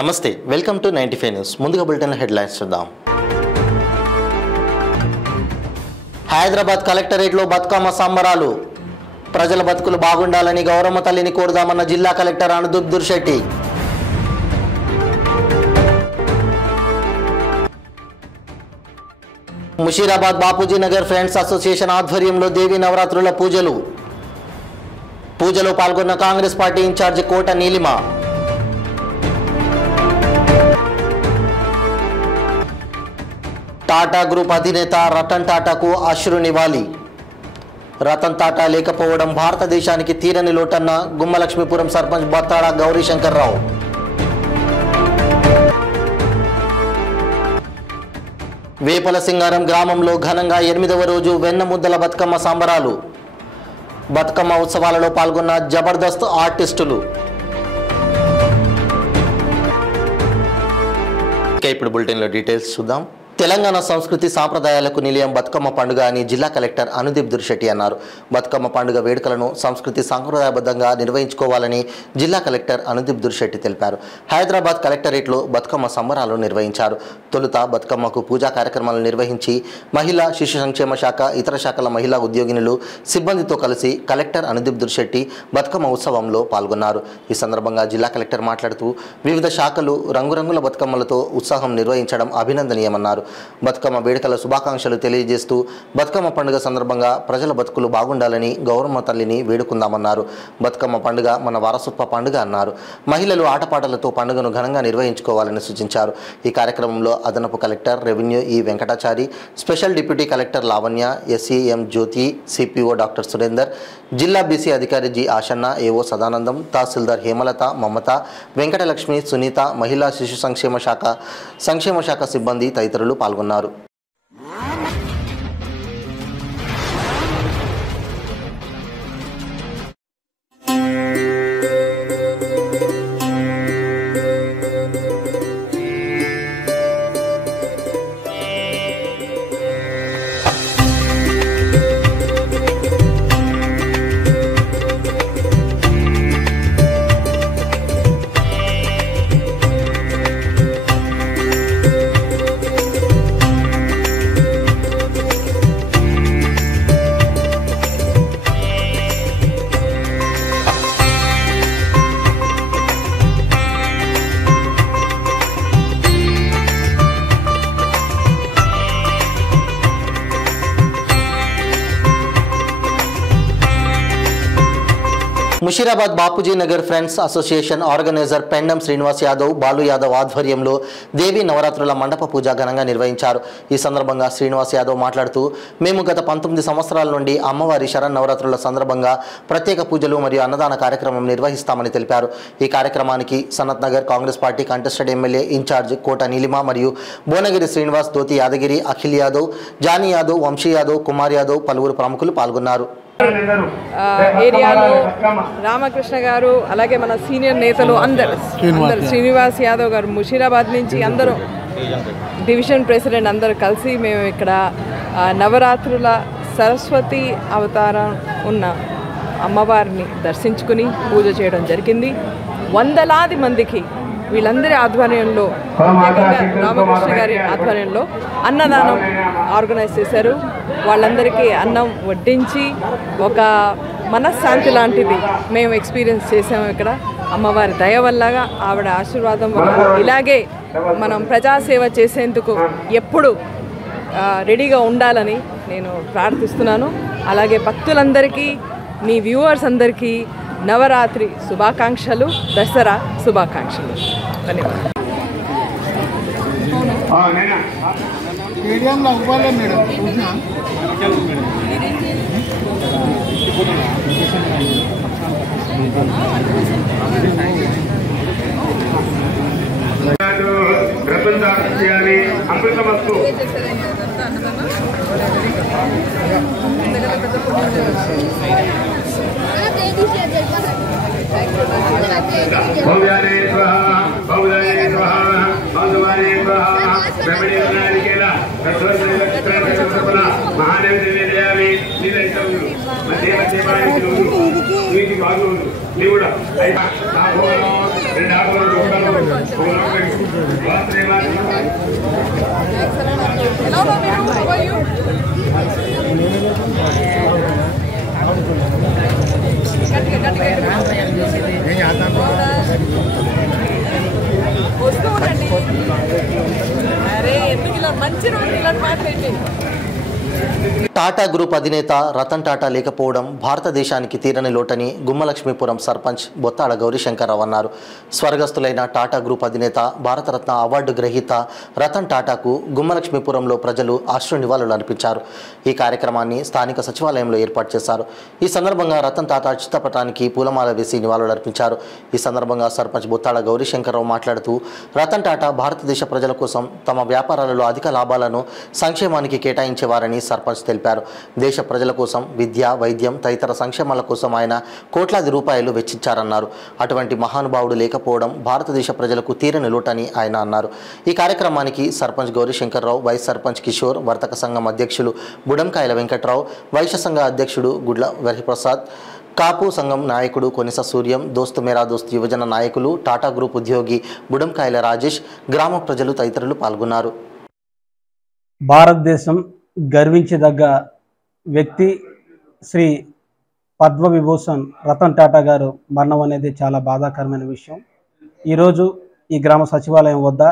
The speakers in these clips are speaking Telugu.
నమస్తే, వెల్కమ్ టు 95 న్యూస్. ముందుగా బులెటిన్ హెడ్లైన్స్ చూద్దాం. హైదరాబాద్ కలెక్టరేట్లో బతుకమ్మ సంబరాలు. ప్రజల బతుకులు బాగుండాలని గౌరమ్మ తల్లిని కోరుదామన్న జిల్లా collector Anudeep Dursetti. Musheerabad Bapuji Nagar friends association ఆధ్వర్యంలో దేవీ నవరాత్రుల పూజలో పాల్గొన్న కాంగ్రెస్ పార్టీ ఇన్ఛార్జి కోట నీలిమ. టాటా గ్రూప్ అధినేత రతన్ టాటాకు అశ్రు నివాళి. రతన్ టాటా లేకపోవడం భారతదేశానికి తీరని లోటన్న గుమ్మలక్ష్మీపురం సర్పంచ్ బత్తాడ గౌరీశంకర్రావు. వేపల సింగారం గ్రామంలో ఘనంగా 8వ రోజు వెన్నముద్దల బతుకమ్మ సంబరాలు. బతుకమ్మ ఉత్సవాలలో పాల్గొన్న జబర్దస్త్ ఆర్టిస్టులు. ఇప్పుడు బులెటిన్లో డీటెయిల్స్ చూద్దాం. తెలంగాణ సంస్కృతి సాంప్రదాయాలకు నిలయం బతుకమ్మ పండుగ అని జిల్లా కలెక్టర్ అనుదీప్ దుర్శెట్టి అన్నారు. బతుకమ్మ పండుగ వేడుకలను సంస్కృతి సాంప్రదాయబద్ధంగా నిర్వహించుకోవాలని జిల్లా కలెక్టర్ అనుదీప్ దుర్శెట్టి తెలిపారు. హైదరాబాద్ కలెక్టరేట్లో బతుకమ్మ సంబరాలు నిర్వహించారు. తొలుత బతుకమ్మకు పూజా కార్యక్రమాలు నిర్వహించి మహిళా శిశు సంక్షేమ శాఖ, ఇతర శాఖల మహిళా ఉద్యోగినులు, సిబ్బందితో కలిసి కలెక్టర్ అనుదీప్ దుర్శెట్టి బతుకమ్మ ఉత్సవంలో పాల్గొన్నారు. ఈ సందర్భంగా జిల్లా కలెక్టర్ మాట్లాడుతూ వివిధ శాఖలు రంగురంగుల బతుకమ్మలతో ఉత్సాహం నిర్వహించడం అభినందనీయమన్నారు. బతుకమ్మ వేడుకల శుభాకాంక్షలు తెలియజేస్తూ బతుకమ్మ పండుగ సందర్భంగా ప్రజల బతుకులు బాగుండాలని గౌరమ్మ తల్లిని వేడుకుందామన్నారు. బతుకమ్మ పండుగ మన వారసత్వ పండుగ అన్నారు. మహిళలు ఆటపాటలతో పండుగను ఘనంగా నిర్వహించుకోవాలని సూచించారు. ఈ కార్యక్రమంలో అదనపు కలెక్టర్ రెవెన్యూ ఈ Venkatachari, special deputy collector Lavanya, SEM Jyothi, CPO doctor Surender, జిల్లా బీసీ అధికారి జి ఆశన్న, ఏఓ సదానందం, తహసీల్దార్ హేమలత, మమత, వెంకటలక్ష్మి, సునీత, మహిళా శిశు సంక్షేమ శాఖ సిబ్బంది తదితరులు పాల్గొన్నారు. Musheerabad Bapuji Nagar friends association organiser Pendam Srinivas Yadav, Balu Yadav ఆధ్వర్యంలో దేవీ నవరాత్రుల మండప పూజ ఘనంగా నిర్వహించారు. ఈ సందర్భంగా శ్రీనివాస్ యాదవ్ మాట్లాడుతూ మేము గత 19 సంవత్సరాల నుండి అమ్మవారి శరన్నవరాత్రుల సందర్భంగా ప్రత్యేక పూజలు మరియు అన్నదాన కార్యక్రమం నిర్వహిస్తామని తెలిపారు. ఈ కార్యక్రమానికి Sanath Nagar Congress party contested MLA incharge Kota Neelima మరియు భువనగిరి శ్రీనివాస్, దోతి యాదగిరి, అఖిల్ యాదవ్, జానీ యాదవ్, వంశీ యాదవ్, కుమార్ యాదవ్ పలువురు ప్రముఖులు పాల్గొన్నారు. ఏరియాలో రామకృష్ణ గారు, అలాగే మన సీనియర్ నేతలు అందరు శ్రీనివాస్ యాదవ్ గారు, ముషీరాబాద్ నుంచి అందరూ డివిజన్ ప్రెసిడెంట్ అందరూ కలిసి మేము ఇక్కడ నవరాత్రుల సరస్వతి అవతారం ఉన్న అమ్మవారిని దర్శించుకుని పూజ చేయడం జరిగింది. వందలాది మందికి వీళ్ళందరి ఆధ్వర్యంలో, రామకృష్ణ గారి ఆధ్వర్యంలో అన్నదానం ఆర్గనైజ్ చేశారు. వాళ్ళందరికీ అన్నం వడ్డించి ఒక మనశ్శాంతి లాంటిది మేము ఎక్స్పీరియన్స్ చేసాము. ఇక్కడ అమ్మవారి దయ వల్లగా, ఆవిడ ఆశీర్వాదం వల్ల ఇలాగే మనం ప్రజాసేవ చేసేందుకు ఎప్పుడు రెడీగా ఉండాలని నేను ప్రార్థిస్తున్నాను. అలాగే భక్తులందరికీ, మీ వ్యూవర్స్ అందరికీ నవరాత్రి శుభాకాంక్షలు, దసరా శుభాకాంక్షలు. ధన్యవాదాలు. అమృతమస్తు. భవ్యానే స్వహ, భవ్యానే స్వహ, భగవానే స్వహ, బ్రహ్మణ్యేన మహాదేవి దేవి మధ్య మధ్య నీకు బాగు కూడా అరే ఎందుకు ఇలా మంచి రోజు ఇలా మాట్లాడి. టాటా గ్రూప్ అధినేత రతన్ టాటా లేకపోవడం భారతదేశానికి తీరని లోటని గుమ్మలక్ష్మీపురం సర్పంచ్ బొత్తాడ గౌరీశంకర్రావు అన్నారు. స్వర్గస్థులైన టాటా గ్రూప్ అధినేత భారతరత్న అవార్డు గ్రహీత రతన్ టాటాకు గుమ్మలక్ష్మీపురంలో ప్రజలు అశ్రు నివాళులు అర్పించారు. ఈ కార్యక్రమాన్ని స్థానిక సచివాలయంలో ఏర్పాటు చేశారు. ఈ సందర్భంగా రతన్ టాటా చిత్రపటానికి పూలమాల వేసి నివాళులు అర్పించారు. ఈ సందర్భంగా సర్పంచ్ బొత్తాడ గౌరీశంకర్రావు మాట్లాడుతూ రతన్ టాటా భారతదేశ ప్రజల కోసం తమ వ్యాపారాలలో అధిక లాభాలను సంక్షేమానికి కేటాయించేవారని సర్పంచ్ తెలిపారు. దేశ ప్రజల కోసం విద్య, వైద్యం తదితర సంక్షేమాల కోసం ఆయన కోట్లాది రూపాయలు వెచ్చించారన్నారు. అటువంటి మహానుభావుడు లేకపోవడం భారతదేశ ప్రజలకు తీరని లోటని ఆయన అన్నారు. ఈ కార్యక్రమానికి సర్పంచ్ గౌరీశంకర్రావు, వైస్ సర్పంచ్ కిషోర్, వర్తక సంఘం అధ్యక్షులు బుడంకాయల వెంకట్రావు, వైశ్య సంఘ అధ్యక్షుడు గుడ్ల వరిప్రసాద్, కాపు సంఘం నాయకుడు కొనిస సూర్యం, దోస్తు మేరా దోస్త్ యువజన నాయకులు, టాటా గ్రూప్ ఉద్యోగి బుడంకాయల రాజేష్, గ్రామ ప్రజలు తదితరులు పాల్గొన్నారు. భారతదేశం గర్వించదగ్గ వ్యక్తి శ్రీ పద్మవిభూషణ్ రతన్ టాటా గారు మరణం అనేది చాలా బాధాకరమైన విషయం. ఈరోజు ఈ గ్రామ సచివాలయం వద్ద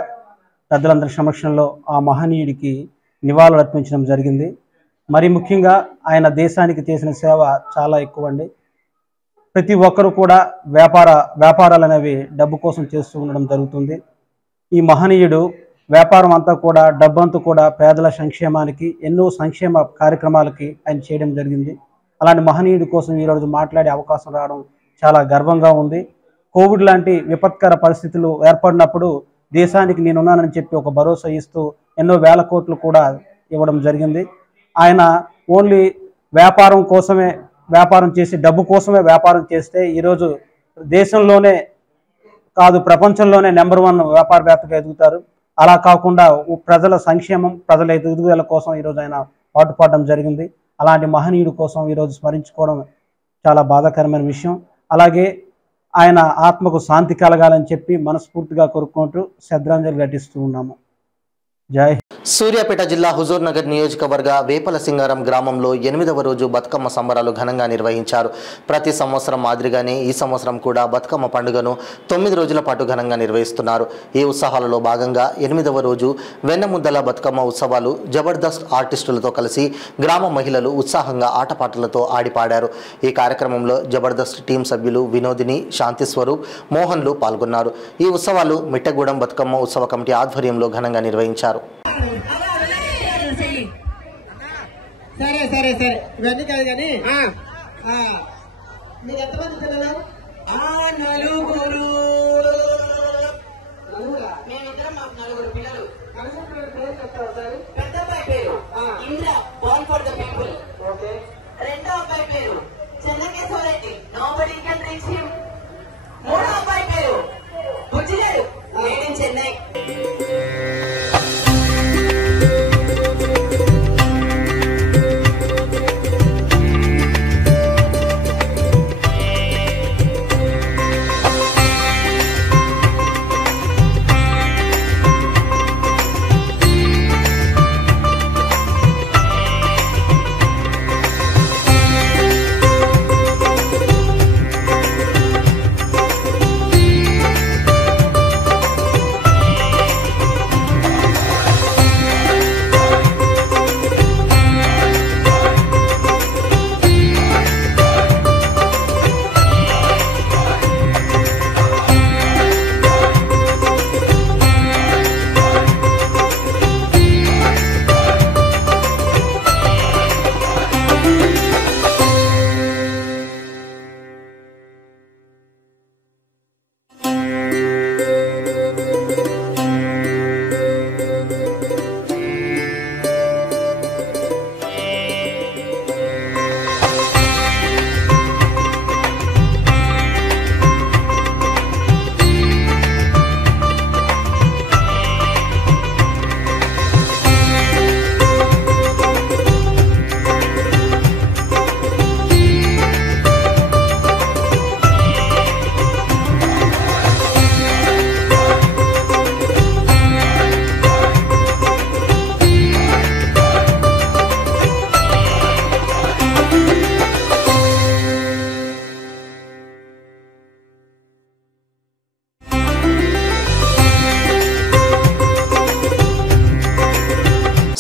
పెద్దలందరి సమక్షంలో ఆ మహనీయుడికి నివాళులు అర్పించడం జరిగింది. మరి ముఖ్యంగా ఆయన దేశానికి చేసిన సేవ చాలా ఎక్కువ అండి. ప్రతి ఒక్కరు కూడా వ్యాపారాలు అనేవి డబ్బు కోసం చేస్తూ ఉండడం జరుగుతుంది. ఈ మహనీయుడు వ్యాపారం అంతా కూడా డబ్బంతా కూడా పేదల సంక్షేమానికి ఎన్నో సంక్షేమ కార్యక్రమాలకి ఆయన చేయడం జరిగింది. అలాంటి మహనీయుడి కోసం ఈరోజు మాట్లాడే అవకాశం రావడం చాలా గర్వంగా ఉంది. కోవిడ్ లాంటి విపత్కర పరిస్థితులు ఏర్పడినప్పుడు దేశానికి నేనున్నానని చెప్పి ఒక భరోసా ఇస్తూ ఎన్నో వేల కోట్లు కూడా ఇవ్వడం జరిగింది. ఆయన ఓన్లీ వ్యాపారం చేసి డబ్బు కోసమే వ్యాపారం చేస్తే ఈరోజు దేశంలోనే కాదు ప్రపంచంలోనే నెంబర్ 1 వ్యాపారవేత్తగా ఎదుగుతారు. అలా కాకుండా ప్రజల సంక్షేమం, ప్రజల ఎదుగుదల కోసం ఈరోజు ఆయన పాటుపడడం జరిగింది. అలాంటి మహనీయుడి కోసం ఈరోజు స్మరించుకోవడం చాలా బాధాకరమైన విషయం. అలాగే ఆయన ఆత్మకు శాంతి కలగాలని చెప్పి మనస్ఫూర్తిగా కోరుకుంటూ శ్రద్ధాంజలి ఘటిస్తూ ఉన్నాము. జై. సూర్యాపేట జిల్లా హుజూర్ నగర్ నియోజకవర్గ వేపల సింగారం గ్రామంలో 8వ రోజు బతుకమ్మ సంబరాలు ఘనంగా నిర్వహించారు. ప్రతి సంవత్సరం మాదిరిగానే ఈ సంవత్సరం కూడా బతుకమ్మ పండుగను 9 రోజుల పాటు ఘనంగా నిర్వహిస్తున్నారు. ఈ ఉత్సవాలలో భాగంగా 8వ రోజు వెన్నముద్దల బతుకమ్మ ఉత్సవాలు జబర్దస్త్ ఆర్టిస్టులతో కలిసి గ్రామ మహిళలు ఉత్సాహంగా ఆటపాటలతో ఆడిపాడారు. ఈ కార్యక్రమంలో జబర్దస్త్ టీం సభ్యులు వినోదిని, శాంతి స్వరూప్, మోహన్లు పాల్గొన్నారు. ఈ ఉత్సవాలు మిట్టగూడెం బతుకమ్మ ఉత్సవ కమిటీ ఆధ్వర్యంలో ఘనంగా నిర్వహించారు. సరే సరే సరే ఇవన్నీ కాదు కానీ మీరు ఎంతమంది పిల్లలు? 4 మేమిద్దరం మాకు 4 పిల్లలు. పేరు చెప్తారు సార్. పెద్ద అబ్బాయి పేరు Indra, ball for the people. Okay. రెండో అబ్బాయి పేరు Chennakeswarareddy, nobody can reach him. మూడో అబ్బాయి పేరు బుజ్జిగారు, made in Chennai.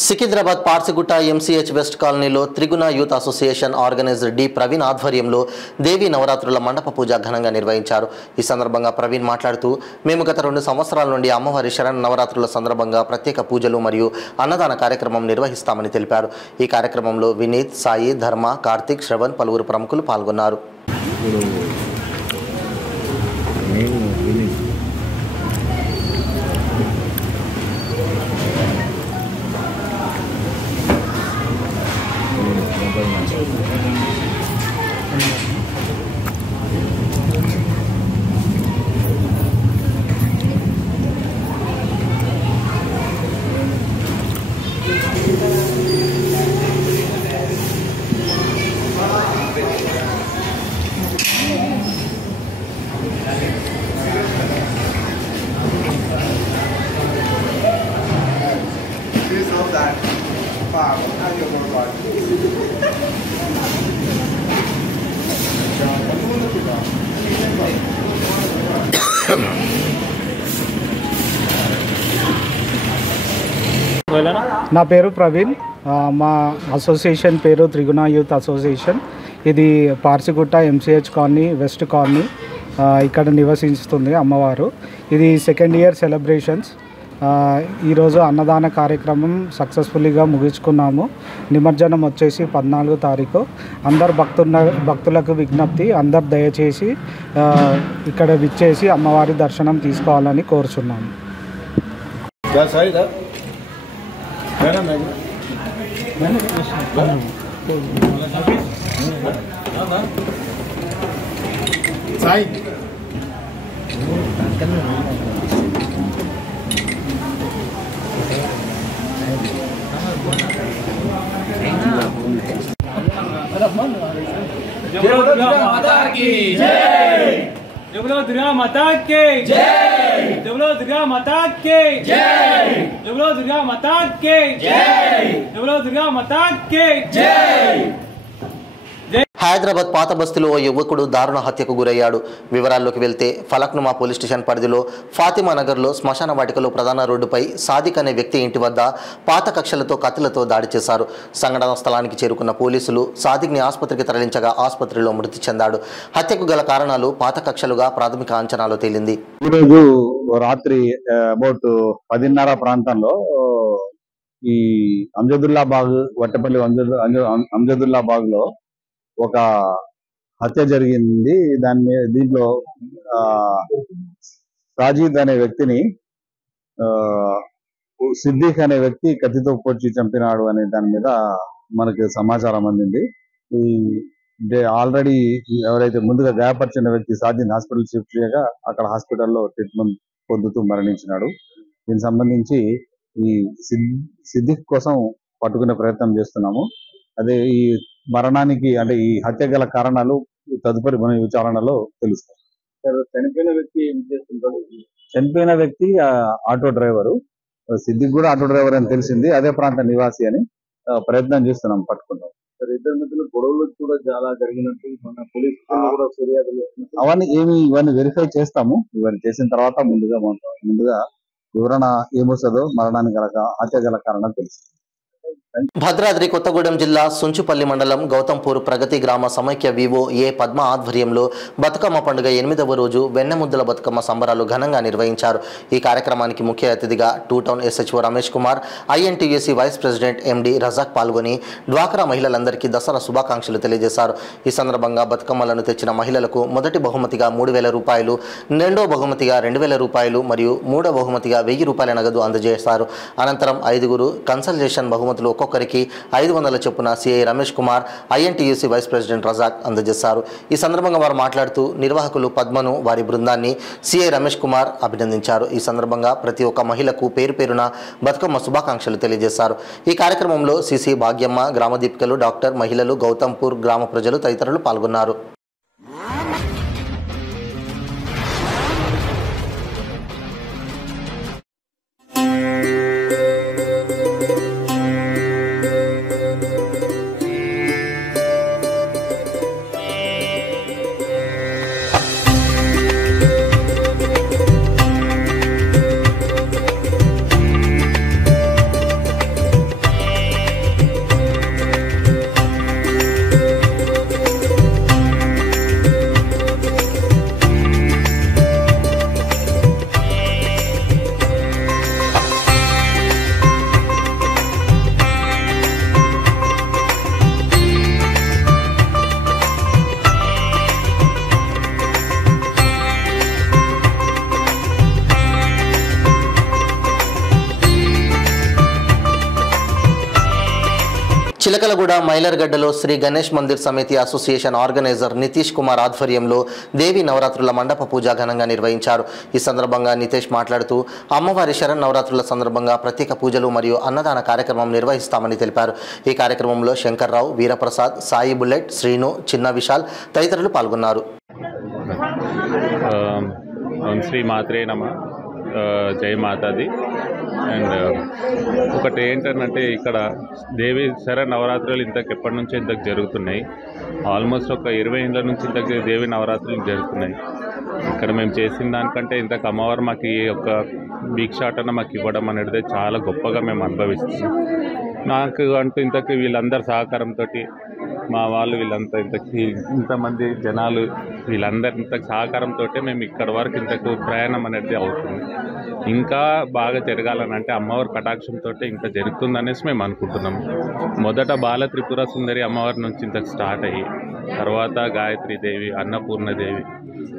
Secunderabad Parsigutta MCH west కాలనీలో Triguna youth association organiser D Praveen ఆధ్వర్యంలో దేవీ నవరాత్రుల మండప పూజ ఘనంగా నిర్వహించారు. ఈ సందర్భంగా ప్రవీణ్ మాట్లాడుతూ, మేము గత 2 సంవత్సరాల నుండి అమ్మవారి శరణ నవరాత్రుల సందర్భంగా ప్రత్యేక పూజలు మరియు అన్నదాన కార్యక్రమం నిర్వహిస్తామని తెలిపారు. ఈ కార్యక్రమంలో వినీత్, సాయి, ధర్మ, కార్తిక్, శ్రవణ్ పలువురు ప్రముఖులు పాల్గొన్నారు. నా పేరు ప్రవీణ్. మా అసోసియేషన్ పేరు త్రిగుణ యూత్ అసోసియేషన్. ఇది Parsigutta MCh colony west colony ఇక్కడ నివసిస్తుంది అమ్మవారు. ఇది 2nd ఇయర్ సెలబ్రేషన్స్. ఈరోజు అన్నదాన కార్యక్రమం సక్సెస్ఫుల్గా ముగించుకున్నాము. నిమజ్జనం వచ్చేసి 14వ తారీఖు. అందరు భక్తులకు విజ్ఞప్తి, అందరు దయచేసి ఇక్కడ విచ్చేసి అమ్మవారి దర్శనం తీసుకోవాలని కోరుచున్నాము. दुर्गा माता की जय, दुर्गा माता की जय, दुर्गा माता की जय, दुर्गा माता की जय. హైదరాబాద్ పాత బస్తీలో ఓ యువకుడు దారుణ హత్యకు గురయ్యాడు. వివరాల్లోకి వెళ్తే ఫలక్నుమా పోలీస్ స్టేషన్ పరిధిలో ఫాతిమా నగర్లో శ్మశాన వాటికలో ప్రధాన రోడ్డుపై సాదిక్ అనే వ్యక్తి ఇంటి వద్ద పాత కక్షలతో కత్తులతో దాడి చేశారు. సంఘటన స్థలానికి చేరుకున్న పోలీసులు సాదిక్ని ఆసుపత్రికి తరలించగా ఆసుపత్రిలో మృతి చెందాడు. హత్యకు గల కారణాలు పాత కక్షలుగా ప్రాథమిక అంచనాలో తేలింది. ఈరోజు రాత్రి అబౌట్ 10:30 ప్రాంతంలో ఈ అంజదుల్లా బాగ్, వట్టపల్లి అంజదుల్లా బాగ్ లో ఒక హత్య జరిగింది. దీంట్లో సాజిద్ అనే వ్యక్తిని సిద్దిక్ అనే వ్యక్తి కత్తితో పొడిచి చంపినాడు అనే దాని మీద మనకి సమాచారం అందింది. ఆల్రెడీ ఎవరైతే ముందుగా గాయపరిచిన వ్యక్తి సాజిద్ హాస్పిటల్ షిఫ్ట్ చేయగా అక్కడ హాస్పిటల్లో ట్రీట్మెంట్ పొందుతూ మరణించినాడు. దీనికి సంబంధించి ఈ సిద్దిక్ కోసం పట్టుకునే ప్రయత్నం చేస్తున్నాము. అదే ఈ మరణానికి అంటే ఈ హత్య గల కారణాలు తదుపరి మన విచారణలో తెలుస్తాయి. చనిపోయిన వ్యక్తి ఆటో డ్రైవరు. సిద్దిక్ కూడా ఆటో డ్రైవర్ అని తెలిసింది. అదే ప్రాంత నివాసి అని ప్రయత్నం చేస్తున్నాం, పట్టుకున్నాం. ఇద్దరి మధ్యలో గొడవలు కూడా చాలా జరిగినట్టు మన పోలీసు కూడా ఫిర్యాదులు ఇవన్నీ వెరిఫై చేస్తాము. ఇవన్నీ చేసిన తర్వాత ముందుగా వివరణ ఏమొస్తుందో మరణానికి గల హత్య గల కారణం తెలుస్తుంది. భద్రాద్రి కొత్తగూడెం జిల్లా సుంచుపల్లి మండలం గౌతంపూర్ ప్రగతి గ్రామ సమైక్య వివో ఏ పద్మ ఆధ్వర్యంలో బతుకమ్మ పండుగ 8వ రోజు వెన్నెముద్దల బతుకమ్మ సంబరాలు ఘనంగా నిర్వహించారు. ఈ కార్యక్రమానికి ముఖ్య అతిథిగా 2 town SHO Ramesh Kumar, INTUC vice president MD Razak పాల్గొని డ్వాక్రా మహిళలందరికీ దసరా శుభాకాంక్షలు తెలియజేశారు. ఈ సందర్భంగా బతుకమ్మలను తెచ్చిన మహిళలకు మొదటి బహుమతిగా 3,000 రూపాయలు, రెండో బహుమతిగా 2,000 రూపాయలు మరియు మూడో బహుమతిగా 1,000 రూపాయల నగదు అందజేశారు. అనంతరం 5 కన్సల్టేషన్ బహుమతులు ఒక్కొక్కరికి 500 చొప్పున CI Ramesh Kumar, INTUC vice president Razak అందజేశారు. ఈ సందర్భంగా వారు మాట్లాడుతూ నిర్వాహకులు పద్మను, వారి బృందాన్ని CI రమేష్ కుమార్ అభినందించారు. ఈ సందర్భంగా ప్రతి ఒక్క మహిళకు పేరు పేరున బతుకమ్మ శుభాకాంక్షలు తెలియజేశారు. ఈ కార్యక్రమంలో CC భాగ్యమ్మ, గ్రామ దీపికలు, డాక్టర్, మహిళలు, గౌతంపూర్ గ్రామ ప్రజలు తదితరులు పాల్గొన్నారు. చిలకలగూడ మైలర్గడ్డలో శ్రీ గణేష్ మందిర్ సమితి అసోసియేషన్ ఆర్గనైజర్ నితీష్ కుమార్ ఆధ్వర్యంలో దేవి నవరాత్రుల మండప పూజ ఘనంగా నిర్వహించారు. ఈ సందర్భంగా నితీష్ మాట్లాడుతూ అమ్మవారి శరన్నవరాత్రుల సందర్భంగా ప్రత్యేక పూజలు మరియు అన్నదాన కార్యక్రమం నిర్వహిస్తామని తెలిపారు. ఈ కార్యక్రమంలో శంకర్రావు, వీరప్రసాద్, సాయి బుల్లెట్, శ్రీను, చిన్న విశాల్ తదితరులు పాల్గొన్నారు. శ్రీ మాత్రే నమః, జై మాతాది. అండ్ ఒకటి ఏంటంటే ఇక్కడ దేవి శరన్నవరాత్రులు ఎప్పటి నుంచో ఇంతకు జరుగుతున్నాయి. ఆల్మోస్ట్ ఒక 20 ఏళ్ళ నుంచి ఇంతకు దేవి నవరాత్రులు జరుగుతున్నాయి. ఇక్కడ మేము చేసిన దానికంటే ఇంతకు అమ్మవారు మాకు ఈ యొక్క భిక్షాటన మాకు ఇవ్వడం అనేది చాలా గొప్పగా మేము అనుభవిస్తున్నాం. నాకు అంటూ ఇంతకు వీళ్ళందరి సహకారంతో మా వాళ్ళు వీళ్ళంతా ఇంతమంది జనాలు వీళ్ళందరి ఇంతకు సహకారంతో మేము ఇక్కడ వరకు ఇంతకు ప్రయాణం అనేది అవుతుంది. ఇంకా బాగా జరగాలని అంటే అమ్మవారి కటాక్షంతో ఇంకా జరుగుతుందనేసి మేము అనుకుంటున్నాము. మొదట బాల త్రిపుర సుందరి అమ్మవారి నుంచి ఇంతకు స్టార్ట్ అయ్యి తర్వాత గాయత్రీదేవి, అన్నపూర్ణదేవి,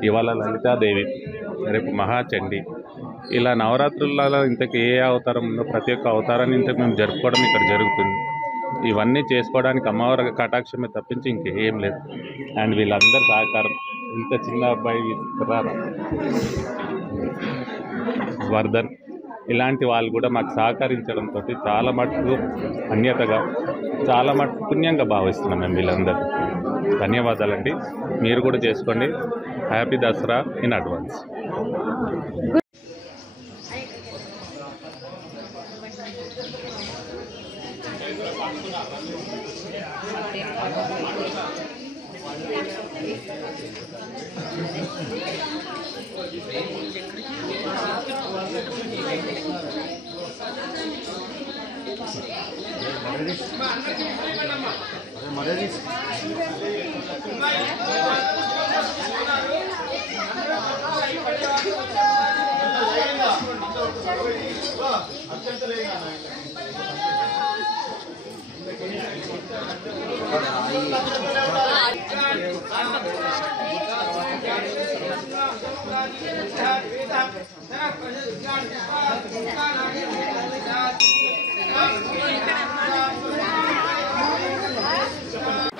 ఇవాళ లలితాదేవి, రేపు మహాచండి, ఇలా నవరాత్రులలో ఇంతకు ఏ అవతారం ఉందో ప్రతి ఒక్క అవతారాన్ని ఇంతకు మేము జరుపుకోవడం ఇక్కడ జరుగుతుంది. ఇవన్నీ చేసుకోవడానికి అమ్మవారి కటాక్షమే తప్పించి ఇంకేం లేదు. అండ్ వీళ్ళందరూ సహకారం, ఇంత చిన్న అబ్బాయి వర్ధన్ ఇలాంటి వాళ్ళు కూడా మాకు సహకరించడంతో చాలా మటుకు అన్యతగా చాలా మటుకు పుణ్యంగా భావిస్తున్నాం మేము వీళ్ళందరూ. ధన్యవాదాలండి. మీరు కూడా చేసుకోండి. Happy Dasara in advance.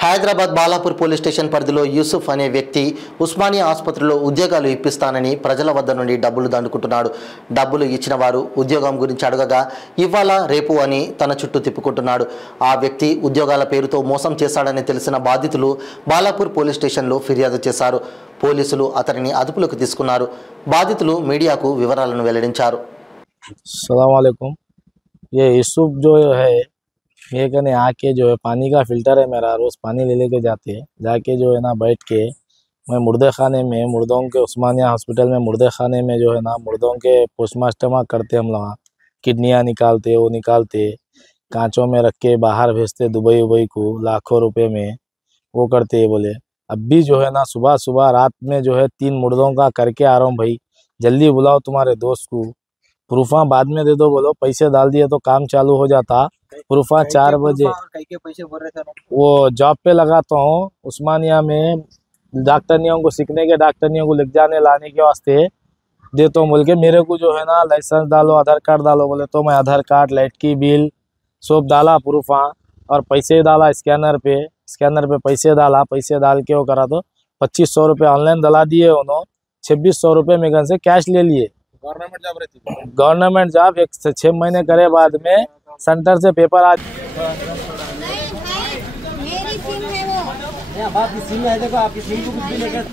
Hyderabad Balapur police station పరిధిలో యూసుఫ్ అనే వ్యక్తి ఉస్మానియా ఆసుపత్రిలో ఉద్యోగాలు ఇప్పిస్తానని ప్రజల వద్ద నుండి డబ్బులు దండుకుంటున్నాడు. డబ్బులు ఇచ్చిన వారు ఉద్యోగం గురించి అడగగా ఇవాళ రేపు అని తన చుట్టూ తిప్పుకుంటున్నాడు. ఆ వ్యక్తి ఉద్యోగాల పేరుతో మోసం చేశాడని తెలిసిన బాధితులు బాలాపూర్ పోలీస్ స్టేషన్లో ఫిర్యాదు చేశారు. పోలీసులు అతనిని అదుపులోకి తీసుకున్నారు. బాధితులు మీడియాకు వివరాలను వెల్లడించారు. अस्सलाम वालेकुम। ये यूसुफ जो है ये कने आके जो है पानी का फिल्टर है मेरा, रोज़ पानी ले लेके जाते हैं, जाके जो है ना बैठ के मैं मुर्दे खाने में मुर्दों के उस्मानिया हॉस्पिटल में मुर्दे खाने में जो है ना मुर्दों के पोस्टमास्टर्म करते हम लोग, किडनियाँ निकालते, वो निकालते कांचों में रख के बाहर भेजते दुबई को लाखों रुपए में, वो करते बोले। अब भी जो है ना सुबह सुबह रात में जो है 3 मुर्दों का करके आ रहा हूँ भाई, जल्दी बुलाओ तुम्हारे दोस्त को, प्रूफा बाद में दे दो, बोलो पैसे डाल दिए तो काम चालू हो जाता। प्रूफा 4 बजे पैसे बोल रहे थे वो जॉब पे लगाता हूँ उस्मानिया में, डॉक्टरनियों को सीखने के डॉक्टरनियों को लिख जाने लाने के वास्ते देता हूँ बोल के, मेरे को जो है ना लाइसेंस डालो, आधार कार्ड डालो बोले, तो मैं आधार कार्ड, लाइट की बिल सब डाला प्रूफा और पैसे डाला स्कैनर पे पैसे डाला, पैसे डाल के वो करा तो 2500 रुपये ऑनलाइन डला दिए उन्होंने, 2600 रुपये मेरे से कैश ले लिए। गवर्नमेंट जॉब रहती है, गवर्नमेंट जॉब 1 से 6 महीने करे बाद में सेंटर से पेपर आ मेरी सिम है वो, आपकी सिम है, देखो आपकी सिम को कुछ भी लेकर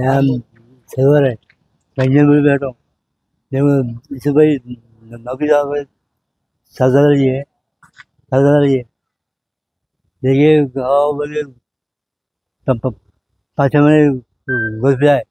नाम सेवर है, पंजाब में बैठा हूँ, देखो इसे भाई नौकरी जॉब है, 7,000 है, 7,000 है, देखिए गाँव बोले तब 5 महीने घुस जाए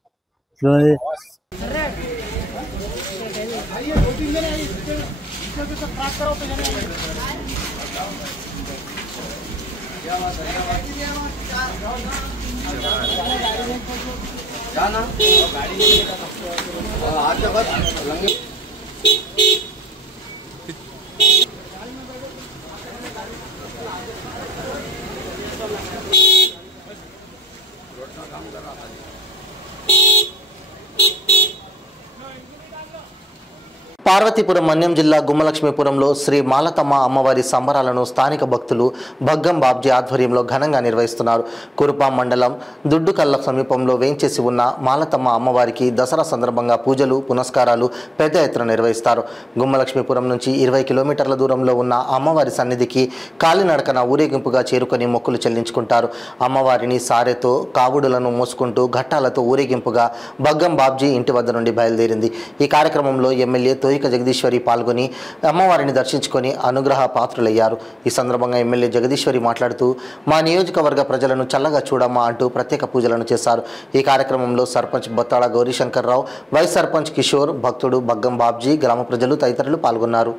పార్వతీపురం మన్యం జిల్లా గుమ్మలక్ష్మీపురంలో శ్రీ మాలతమ్మ అమ్మవారి సంబరాలను స్థానిక భక్తులు భగ్గం బాబ్జీ ఆధ్వర్యంలో ఘనంగా నిర్వహిస్తున్నారు. కురుపాం మండలం దుడ్డుకల్ల సమీపంలో వేంచేసి ఉన్న మాలతమ్మ అమ్మవారికి దసరా సందర్భంగా పూజలు పునస్కారాలు పెద్ద ఎత్తున నిర్వహిస్తారు. గుమ్మలక్ష్మీపురం నుంచి 20 కిలోమీటర్ల దూరంలో ఉన్న అమ్మవారి సన్నిధికి కాలినడకన ఊరేగింపుగా చేరుకొని మొక్కులు చెల్లించుకుంటారు. అమ్మవారిని సారెతో కావుడులను మోసుకుంటూ ఘట్టాలతో ఊరేగింపుగా భగ్గం బాబ్జీ ఇంటి వద్ద నుండి బయలుదేరింది. ఈ కార్యక్రమంలో ఎమ్మెల్యే తోయిక జగదీశ్వరి పాల్గొని అమ్మవారిని దర్శించుకొని అనుగ్రహ పాత్రులయ్యారు. ఈ సందర్భంగా ఎమ్మెల్యే జగదీశ్వరి మాట్లాడుతూ మా నియోజకవర్గ ప్రజలను చల్లగా చూడమ్మా అంటూ ప్రత్యేక పూజలను చేశారు. ఈ కార్యక్రమంలో సర్పంచ్ బొత్తాడ గౌరీశంకర్రావు, వైస్ సర్పంచ్ కిషోర్, భక్తుడు భగ్గం బాబ్జీ, గ్రామ ప్రజలు తదితరులు పాల్గొన్నారు.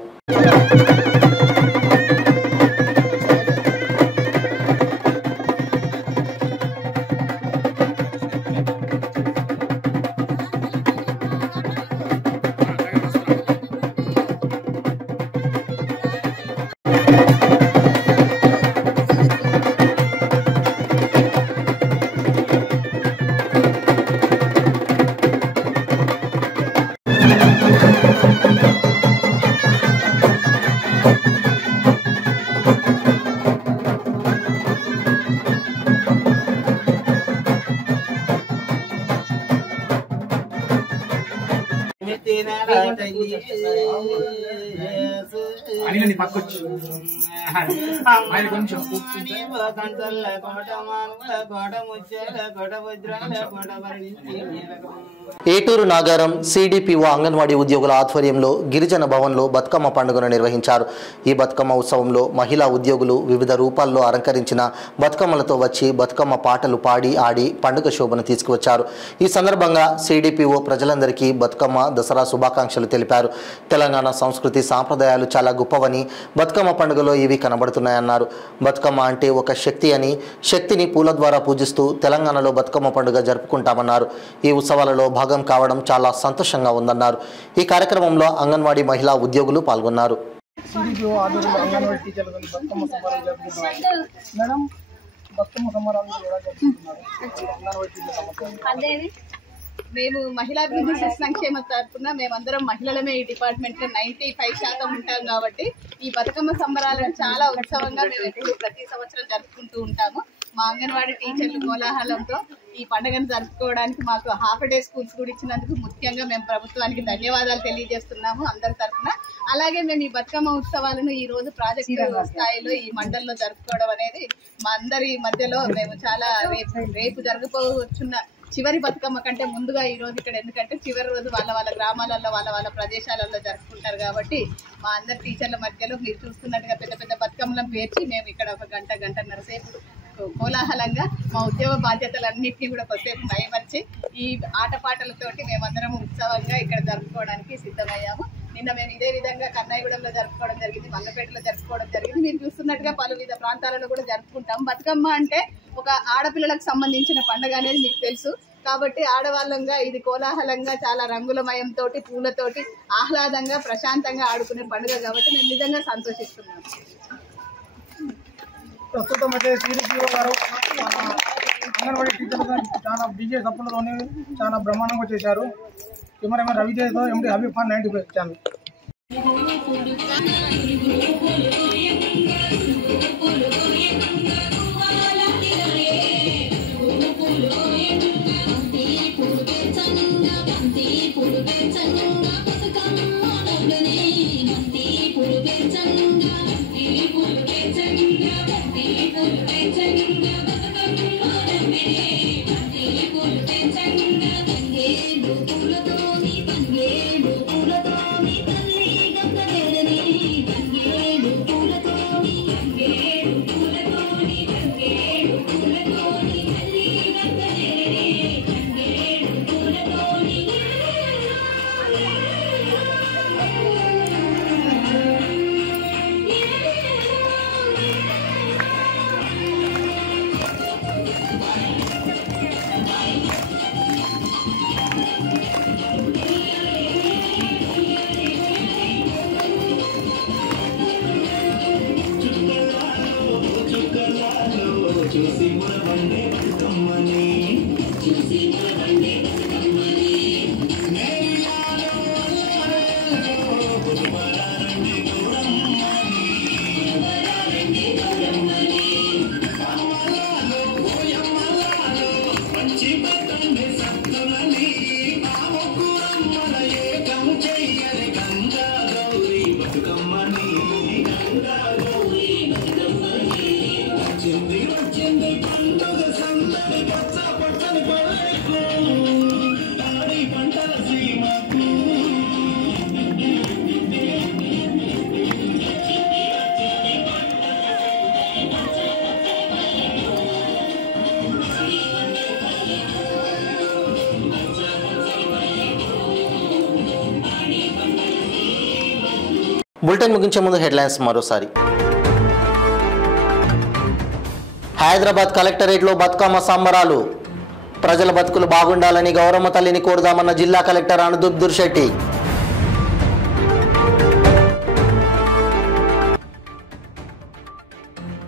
ఏటూరు నాగారం సిడిపిఓ అంగన్వాడీ ఉద్యోగుల ఆధ్వర్యంలో గిరిజన భవన్లో బతుకమ్మ పండుగను నిర్వహించారు. ఈ బతుకమ్మ ఉత్సవంలో మహిళా ఉద్యోగులు వివిధ రూపాల్లో అలంకరించిన బతుకమ్మలతో వచ్చి బతుకమ్మ పాటలు పాడి ఆడి పండుగ శోభను తీసుకువచ్చారు. ఈ సందర్భంగా సిడిపిఓ ప్రజలందరికీ బతుకమ్మ దసరా శుభాకాంక్షలు తెలిపారు. తెలంగాణ సంస్కృతి సాంప్రదాయాలు చాలా గొప్పవని, బతుకమ్మ పండుగలో ఇవి కనబడుతున్నాయన్నారు. బతుకమ్మ అంటే ఒక శక్తి అని, శక్తిని పూల ద్వారా పూజిస్తూ తెలంగాణలో బతుకమ్మ పండుగ జరుపుకుంటామన్నారు. ఈ ఉత్సవాలలో భాగం కావడం చాలా సంతోషంగా ఉందన్నారు. ఈ కార్యక్రమంలో అంగన్వాడీ మహిళా ఉద్యోగులు పాల్గొన్నారు. మేము మహిళాభివృద్ధి సంక్షేమ తరఫున మేమందరం మహిళలమే ఈ డిపార్ట్మెంట్ లో 95% ఉంటాం కాబట్టి ఈ బతుకమ్మ సంబరాలను చాలా ఉత్సవంగా మేము ఎప్పుడు ప్రతి సంవత్సరం జరుపుకుంటూ ఉంటాము. మా అంగన్వాడీ టీచర్లు కోలాహలంతో ఈ పండుగను జరుపుకోవడానికి మాకు హాఫ్ డే స్కూల్స్ కూడా ఇచ్చినందుకు ముఖ్యంగా మేము ప్రభుత్వానికి ధన్యవాదాలు తెలియజేస్తున్నాము అందరి తరఫున. అలాగే మేము ఈ బతుకమ్మ ఉత్సవాలను ఈ రోజు ప్రాజెక్టు స్థాయిలో ఈ మండలంలో జరుపుకోవడం అనేది మా అందరి మధ్యలో మేము చాలా రేపు జరగబోతున్న చివరి బతుకమ్మ కంటే ముందుగా ఈ రోజు ఇక్కడ, ఎందుకంటే చివరి రోజు వాళ్ళ గ్రామాలలో వాళ్ళ ప్రదేశాలలో జరుపుకుంటారు కాబట్టి మా అందరి టీచర్ల మధ్యలో మీరు చూస్తున్నట్టుగా పెద్ద పెద్ద బతుకమ్మలను పేర్చి మేము ఇక్కడ ఒక గంటన్నర సేపు కోలాహలంగా మా ఉద్యోగ బాధ్యతలన్నింటినీ కూడా కొద్దిసేపు మైమర్చి ఈ ఆటపాటలతోటి మేమందరం ఉత్సవంగా ఇక్కడ జరుపుకోవడానికి సిద్ధమయ్యాము. నిన్న మేము ఇదే విధంగా కన్నాయిగూడెంలో జరుపుకోవడం జరిగింది, మల్లపేటలో జరుపుకోవడం జరిగింది. మీరు చూస్తున్నట్టుగా పలు వివిధ ప్రాంతాలలో కూడా జరుపుకుంటాం. బతుకమ్మ అంటే ఒక ఆడపిల్లలకు సంబంధించిన పండుగ అనేది మీకు తెలుసు కాబట్టి ఆడవాళ్ళంగా ఇది కోలాహలంగా చాలా రంగులమయంతో పూలతోటి ఆహ్లాదంగా ప్రశాంతంగా ఆడుకునే పండుగ కాబట్టి మేము నిజంగా సంతోషిస్తున్నాం. ప్రస్తుతం అయితే సిడిపిఓ గారు అంగన్వాడీ టీచర్లు చాలా డీజే సప్పులతోనే చాలా బ్రహ్మాండంగా చేశారు. కెమెరామెన్ రవితేజతో ఎండి హబీబ్ ఖాన్ 95 ఛానల్. పూలతో బులెటిన్ ముగించే ముందు హెడ్లైన్స్ మరోసారి. హైదరాబాద్ కలెక్టరేట్లో బతుకమ్మ సంబరాలు. ప్రజల బతుకులు బాగుండాలని గౌరమ్మ తల్లిని కోరుదామన్న జిల్లా collector Anudeep Dursetti.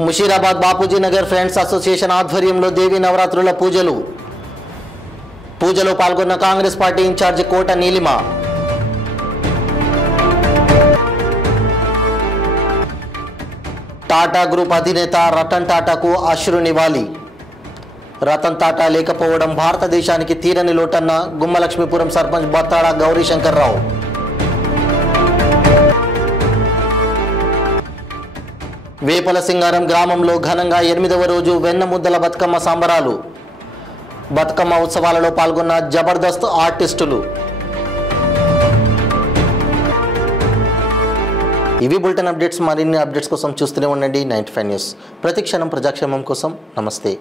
Musheerabad Bapuji Nagar friends association ఆధ్వర్యంలో దేవీ నవరాత్రుల పూజలో పాల్గొన్న కాంగ్రెస్ పార్టీ ఇన్ఛార్జి కోట నీలిమ. టాటా గ్రూప్ అధినేత రతన్ టాటాకు అశ్రు నివాళి. రతన్ టాటా లేకపోవడం భారతదేశానికి తీరని లోటన్న గుమ్మలక్ష్మీపురం సర్పంచ్ బత్తాడ గౌరీశంకర్రావు. వేపల సింగారం గ్రామంలో ఘనంగా 8వ రోజు వెన్నముద్దల బతుకమ్మ సంబరాలు. బతుకమ్మ ఉత్సవాలలో పాల్గొన్న జబర్దస్త్ ఆర్టిస్టులు. ఇవి బులెటిన్ అప్డేట్స్. మరిన్ని అప్డేట్స్ కోసం చూస్తూనే ఉండండి 95 న్యూస్. ప్రతి క్షణం ప్రజాక్షేమం కోసం. నమస్తే.